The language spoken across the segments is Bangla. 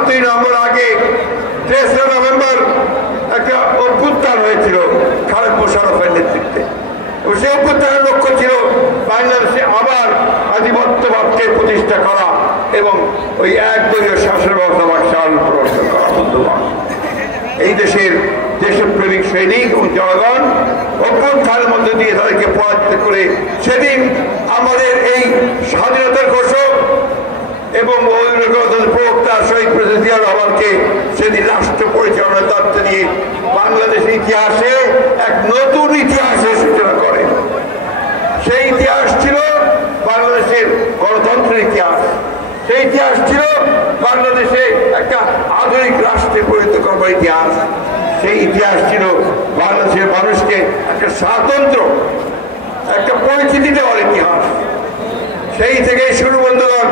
7ই নভেম্বর আগে 3রা নভেম্বর একটা অভ্যুত্থান হয়েছিল খালেদ মোশাররফের নেতৃত্বে। এবং সেই অভ্যুত্থানের লক্ষ্য ছিল বাংলাদেশে আবার আধিপত্যবাদকে প্রতিষ্ঠা করা এবং ওই একদলীয় শাসন ব্যবস্থা প্রবর্তন করা। বন্ধুগণ, এই দেশের দেশপ্রেমিক সৈনিক এবং জনগণ অভ্যুত্থানের মধ্যে দিয়ে তাদেরকে পরাজিত করে সেদিন আমাদের এই স্বাধীনতার ঘোষক এবং প্রবক্তা শহীদ প্রেসিডেন্ট জিয়াউর রহমানকে সেদিন রাষ্ট্র পরিচালনার দায়িত্ব দিয়ে বাংলাদেশের ইতিহাসে এক নতুন ইতিহাসের সূচনা করে। সেই ইতিহাস ছিল বাংলাদেশের গণতন্ত্রের ইতিহাস, সেই ইতিহাস ছিল বাংলাদেশে একটা আধুনিক রাষ্ট্রে পরিণত করবার ইতিহাস, সেই ইতিহাস ছিল বাংলাদেশের মানুষকে একটা স্বাতন্ত্র একটা পরিচিতি দেওয়ার ইতিহাস। সেই থেকেই শুরু। বন্ধুগণ,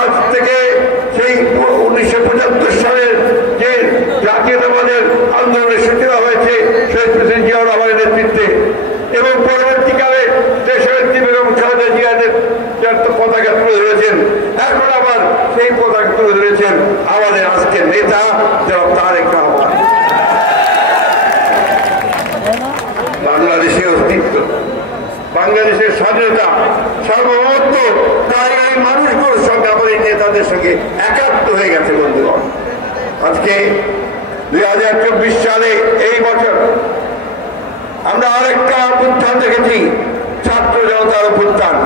আজ থেকে সেই 1975 সালের যে জাতীয়তাবাদের আন্দোলনের সূচনা হয়েছে শহীদ প্রেসিডেন্ট জিয়াউর রহমানের নেতৃত্বে এবং পরবর্তীকালে দেশনেত্রী বেগম খালেদা জিয়াদের পতাকা তুলে ধরেছেন, এখন আবার সেই পতাকা তুলে ধরেছেন আমাদের আজকের নেতা জনাব তারেক রহমান। বাংলাদেশের অস্তিত্ব, বাংলাদেশের স্বাধীনতা, সার্বভৌমত্ব তাই এই মানুষগুলোর সঙ্গে আমাদের নেতাদের সঙ্গে একাত্ম হয়ে গেছে। বন্ধুগণ, আজকে 2024 সালে এই বছর আমরা আরেকটা অভ্যুত্থান দেখেছি, ছাত্র জনতার অভ্যুত্থান।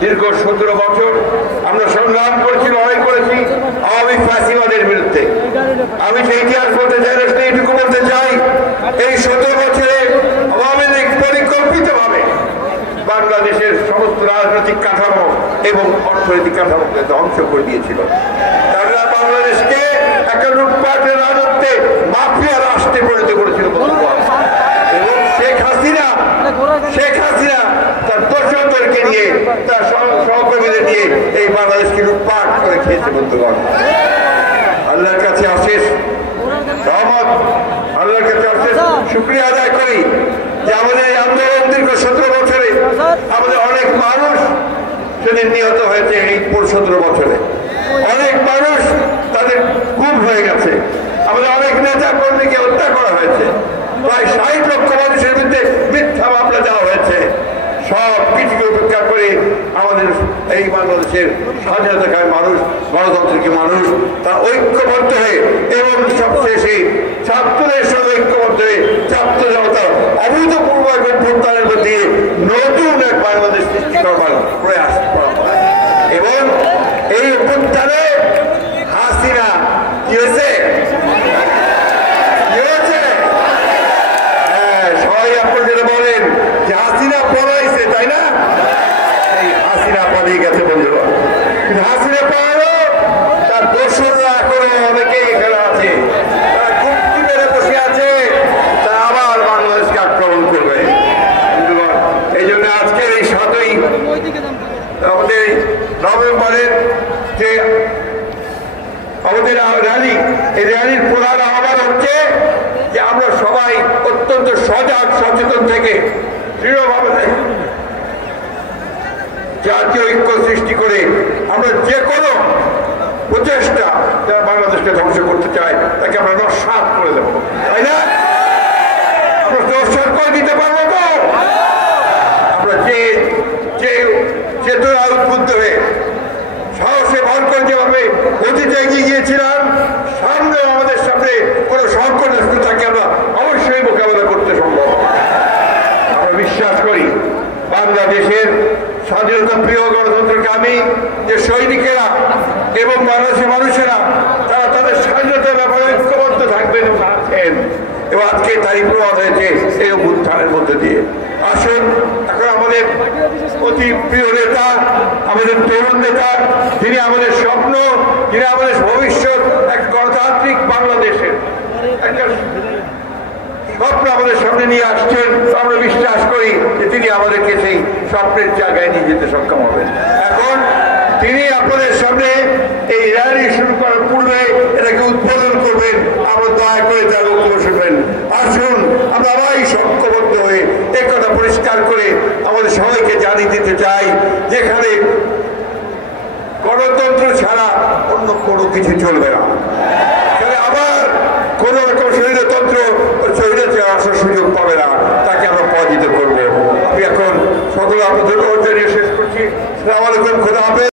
দীর্ঘ 17 বছর আমরা সংগ্রাম করেছি, লড়াই করেছি আওয়ামী ফ্যাসিবাদের বিরুদ্ধে। আমি সেই ইতিহাস বলতে চাই না, এইটুকু বলতে চাই এই 17 বছরে আওয়ামী লীগ পরিকল্পিতভাবে বাংলাদেশের সমস্ত রাজনৈতিক কাঠামো এবং অর্থনৈতিক কাঠামোকে ধ্বংস করে দিয়েছিল। তারা বাংলাদেশকে একটা লুটপাটের রাজত্বে মাফিয়া রাষ্ট্রে পরিণত করেছিল। এবং শেখ হাসিনা তার দর্শকদেরকে নিয়ে, তার সহকর্মীদের নিয়ে এই বাংলাদেশকে লুটপাট করে খেয়েছে। বন্ধুগণ, আল্লাহর কাছে অশেষ রহমত, আল্লাহর কাছে অশেষ শুকরিয়া আদায় করি যে আমাদের এই আন্দোলন দীর্ঘ 17 বছরে আমাদের অনেক মানুষ সেদিন নিহত হয়েছে। এই 17 বছরে অনেক মানুষ তাদের গুম হয়ে গেছে, আমাদের অনেক নেতা কর্মীকে হত্যা করা হয়েছে, প্রায় 60 লক্ষ মানুষের বিরুদ্ধে মিথ্যা মামলা দেওয়া হয়েছে। সব কিছুকে উপেক্ষা করে আমাদের এই বাংলাদেশের স্বাধীনতাকামী মানুষ, গণতন্ত্রকে মানুষ তা ঐক্যবদ্ধ হয়ে এবং সবশেষে ছাত্রদের সঙ্গে ঐক্যবদ্ধ হয়ে ছাত্র জনতা অভূতপূর্ব অভ্যুত্থানের মধ্যে নতুন এক বাংলাদেশ সৃষ্টি করবার প্রয়াস করা হয়। এবং এই অভ্যুত্থানে হাসিনা কি হয়েছে? সবাই আপনার যেটা বলেন যে হাসিনা পলাইছে, তাই না? এই হাসিনা পালিয়ে গেছে। বন্ধুরা, কিন্তু হাসিনা পালালো, তার দোসররা এখনো অনেকেই এখানে আছে, তারা গুপ্তি মেরে বসে আছে, তারা আবার বাংলাদেশকে আক্রমণ করবে। এই জন্য আজকের এই 7ই আমাদের নভেম্বরের যে আমাদের র্যালি, এই র্যালির প্রধান আহ্বান হচ্ছে যে আমরা সবাই অত্যন্ত সজাগ সচেতন থেকে দৃঢ়ভাবে জাতীয় ঐক্য সৃষ্টি করে আমরা যে কোনো প্রচেষ্টা যারা বাংলাদেশকে ধ্বংস করতে চায় তাকে আমরা নস্যাৎ করে দেবো, তাই না? আমরা নস্যাৎ করে দিতে পারবো তো? আমরা যে চেতনা উদ্বুদ্ধ হয়ে সাহসে ভর করে যেভাবে অতীতে এগিয়ে গিয়েছিলাম, সামনে আমাদের সামনে কোনো সংকট আসতে থাকে আমরা অবশ্যই মোকাবেলা করতে সম্ভব। আমরা বিশ্বাস করি বাংলাদেশের স্বাধীনতা প্রিয় গণতন্ত্রকামী যে সৈনিকেরা এবং বাংলাদেশের মানুষেরা তারা তাদের স্বাধীনতার ব্যাপারে ঐক্যবদ্ধ থাকবেন এবং আছেন, এবং আজকে তারই প্রমাণ হয়েছে এই অভ্যুত্থানের মধ্যে দিয়ে। আসুন এখন আমাদের অতি প্রিয় নেতা, আমাদের তরুণ নেতা, যিনি আমাদের স্বপ্ন, যিনি আমাদের ভবিষ্যৎ, এক গণতান্ত্রিক বাংলাদেশের একটা স্বপ্ন আমাদের সামনে নিয়ে আসছেন। আমরা বিশ্বাস করি যে তিনি আমাদেরকে সেই স্বপ্নের জায়গায় নিয়ে যেতে সক্ষম হবেন। এখন তিনি আপনাদের সামনে এই র্যালি শুরু করার পূর্বে এটাকে উদ্বোধন করবেন। আমরা দয়া করে তার বক্তব্য শুনবেন। আসুন আমরা সবাই ঐক্যবদ্ধ হয়ে এই কথা পরিষ্কার করে আমাদের সবাইকে জানিয়ে দিতে চাই, যেখানে গণতন্ত্র ছাড়া অন্য কোনো কিছু চলবে না। আবার কোন রকম স্বৈরতন্ত্র স্বৈরাচার আসার সুযোগ পাবে না, তাকে আমরা পরাজিত করবো। আমি এখন সকল আপনাদের শেষ করছি। আসসালামু আলাইকুম, খোদা হাফেজ।